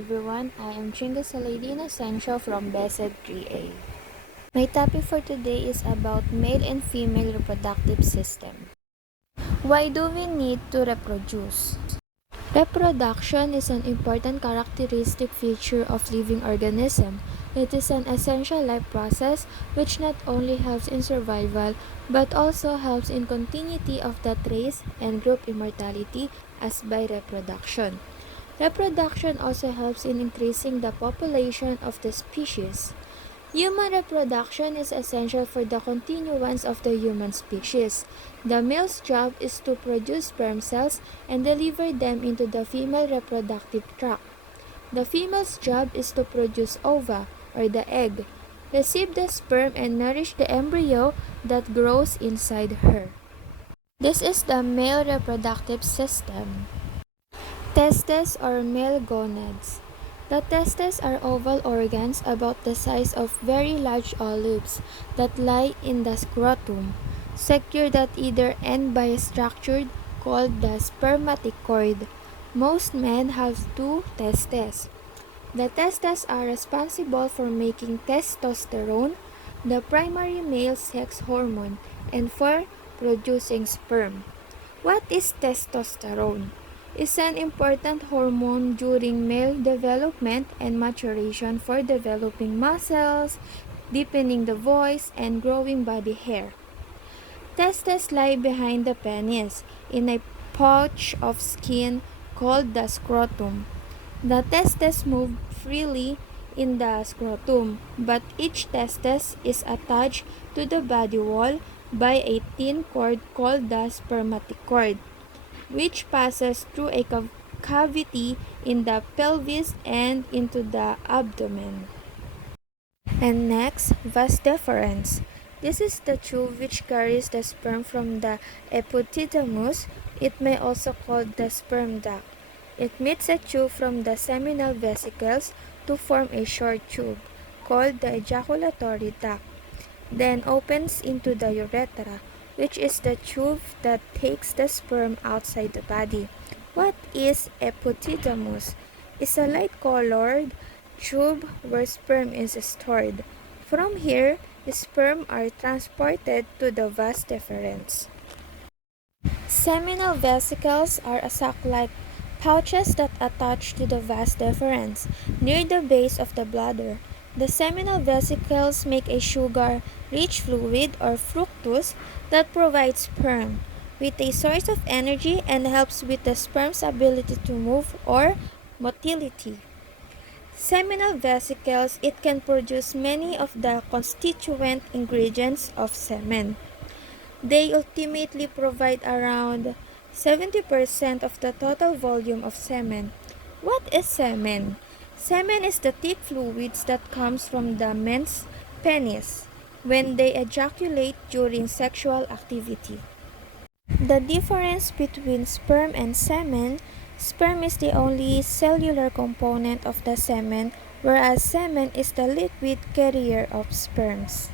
everyone, I am Chinga Saladin Asensio from BESED 3A. My topic for today is about male and female reproductive system. Why do we need to reproduce? Reproduction is an important characteristic feature of living organism. It is an essential life process which not only helps in survival but also helps in continuity of the race and group immortality as by reproduction. Reproduction also helps in increasing the population of the species. Human reproduction is essential for the continuance of the human species. The male's job is to produce sperm cells and deliver them into the female reproductive tract. The female's job is to produce ova, or the egg, receive the sperm and nourish the embryo that grows inside her. This is the male reproductive system. Testes or male gonads. The testes are oval organs about the size of very large olives that lie in the scrotum, secured at either end by a structure called the spermaticoid. Most men have two testes. The testes are responsible for making testosterone, the primary male sex hormone, and for producing sperm. What is testosterone? Is an important hormone during male development and maturation for developing muscles, deepening the voice, and growing body hair. Testes lie behind the penis in a pouch of skin called the scrotum. The testes move freely in the scrotum, but each testis is attached to the body wall by a thin cord called the spermaticoid, which passes through a cavity in the pelvis and into the abdomen. And next, vas deferens. This is the tube which carries the sperm from the epididymis. It may also called the sperm duct. It meets a tube from the seminal vesicles to form a short tube called the ejaculatory duct, then opens into the urethra, which is the tube that takes the sperm outside the body. What is epididymis? It's a light-colored tube where sperm is stored. From here, the sperm are transported to the vas deferens. Seminal vesicles are sac-like pouches that attach to the vas deferens near the base of the bladder. The seminal vesicles make a sugar-rich fluid or fructus that provides sperm with a source of energy and helps with the sperm's ability to move or motility. Seminal vesicles, it can produce many of the constituent ingredients of semen. They ultimately provide around 70% of the total volume of semen. What is semen? Semen is the thick fluids that comes from the men's penis when they ejaculate during sexual activity. The difference between sperm and semen: sperm is the only cellular component of the semen, whereas semen is the liquid carrier of sperms.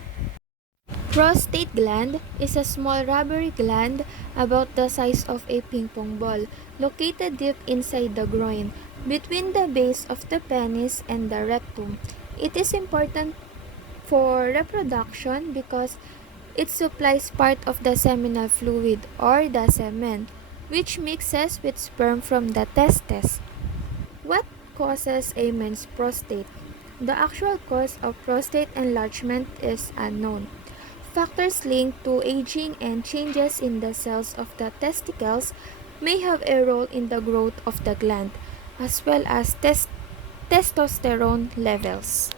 Prostate gland is a small rubbery gland about the size of a ping pong ball, located deep inside the groin, between the base of the penis and the rectum. It is important for reproduction because it supplies part of the seminal fluid or the semen, which mixes with sperm from the testes. What causes a man's prostate? The actual cause of prostate enlargement is unknown. Factors linked to aging and changes in the cells of the testicles may have a role in the growth of the gland, as well as testosterone levels.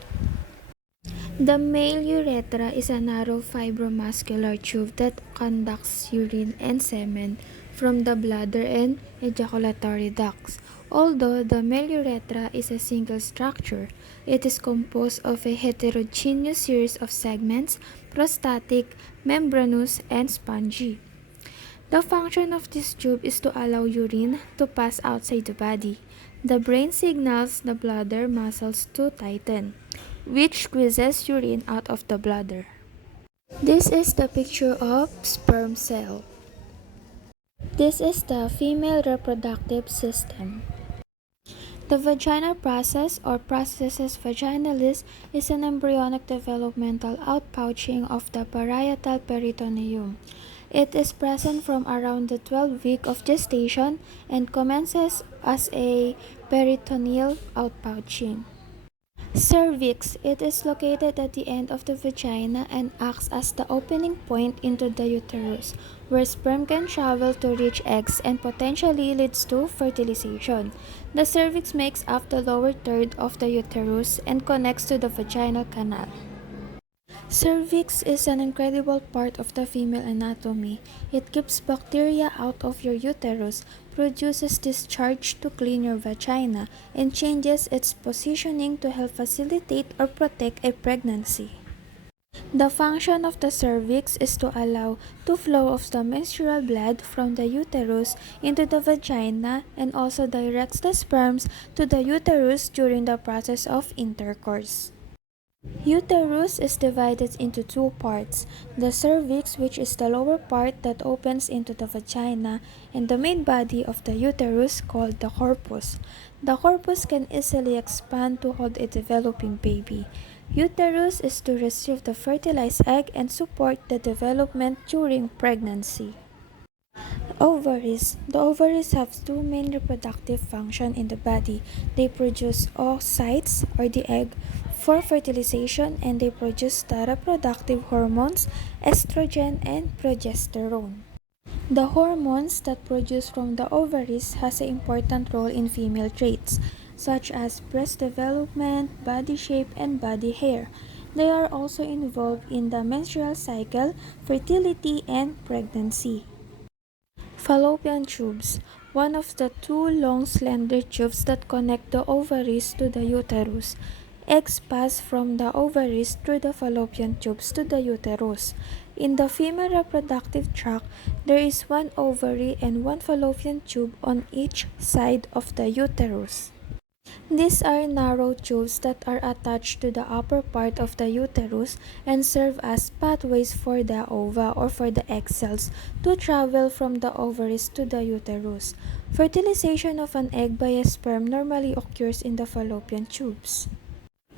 The male urethra is a narrow fibromuscular tube that conducts urine and semen from the bladder and ejaculatory ducts. Although the male urethra is a single structure, it is composed of a heterogeneous series of segments: prostatic, membranous, and spongy. The function of this tube is to allow urine to pass outside the body. The brain signals the bladder muscles to tighten, which squeezes urine out of the bladder. This is the picture of sperm cell. This is the female reproductive system. The vaginal process or processus vaginalis is an embryonic developmental outpouching of the parietal peritoneum. It is present from around the 12th week of gestation and commences as a peritoneal outpouching. Cervix. It is located at the end of the vagina and acts as the opening point into the uterus, where sperm can travel to reach eggs and potentially leads to fertilization. The cervix makes up the lower third of the uterus and connects to the vaginal canal. Cervix is an incredible part of the female anatomy. It keeps bacteria out of your uterus, produces discharge to clean your vagina, and changes its positioning to help facilitate or protect a pregnancy. The function of the cervix is to allow the flow of the menstrual blood from the uterus into the vagina and also directs the sperms to the uterus during the process of intercourse. Uterus is divided into two parts, the cervix, which is the lower part that opens into the vagina, and the main body of the uterus called the corpus. The corpus can easily expand to hold a developing baby. Uterus is to receive the fertilized egg and support the development during pregnancy. Ovaries. The ovaries have two main reproductive functions in the body. They produce oocytes or the egg for fertilization, and they produce the reproductive hormones estrogen and progesterone. The hormones that produce from the ovaries has an important role in female traits such as breast development, body shape, and body hair. They are also involved in the menstrual cycle, fertility, and pregnancy. Fallopian tubes, one of the two long slender tubes that connect the ovaries to the uterus. Eggs pass from the ovaries through the fallopian tubes to the uterus. In the female reproductive tract, there is one ovary and one fallopian tube on each side of the uterus. These are narrow tubes that are attached to the upper part of the uterus and serve as pathways for the ova or for the egg cells to travel from the ovaries to the uterus. Fertilization of an egg by a sperm normally occurs in the fallopian tubes.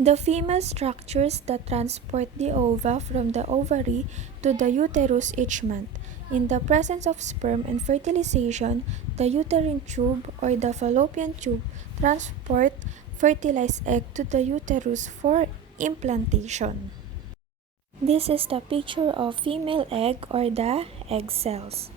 The female structures that transport the ova from the ovary to the uterus each month. In the presence of sperm and fertilization, the uterine tube or the fallopian tube transport fertilized egg to the uterus for implantation. This is the picture of female egg or the egg cells.